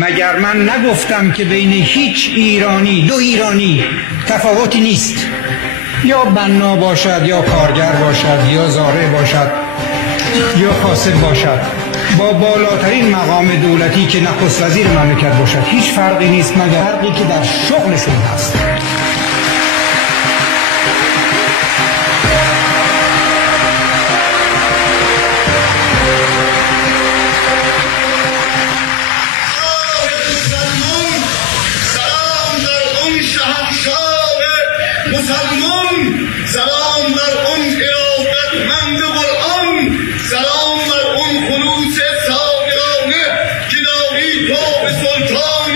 مگر من نگفتم که بین هیچ ایرانی، دو ایرانی تفاوتی نیست، یا بنا باشد یا کارگر باشد یا زارع باشد یا کاسب باشد، با بالاترین مقام دولتی که نخست وزیر مملکت باشد، هیچ فرقی نیست مگر فرقی که در شغلشون هست. سلام بر اون خلوص صادقانه که داری تو به سلطان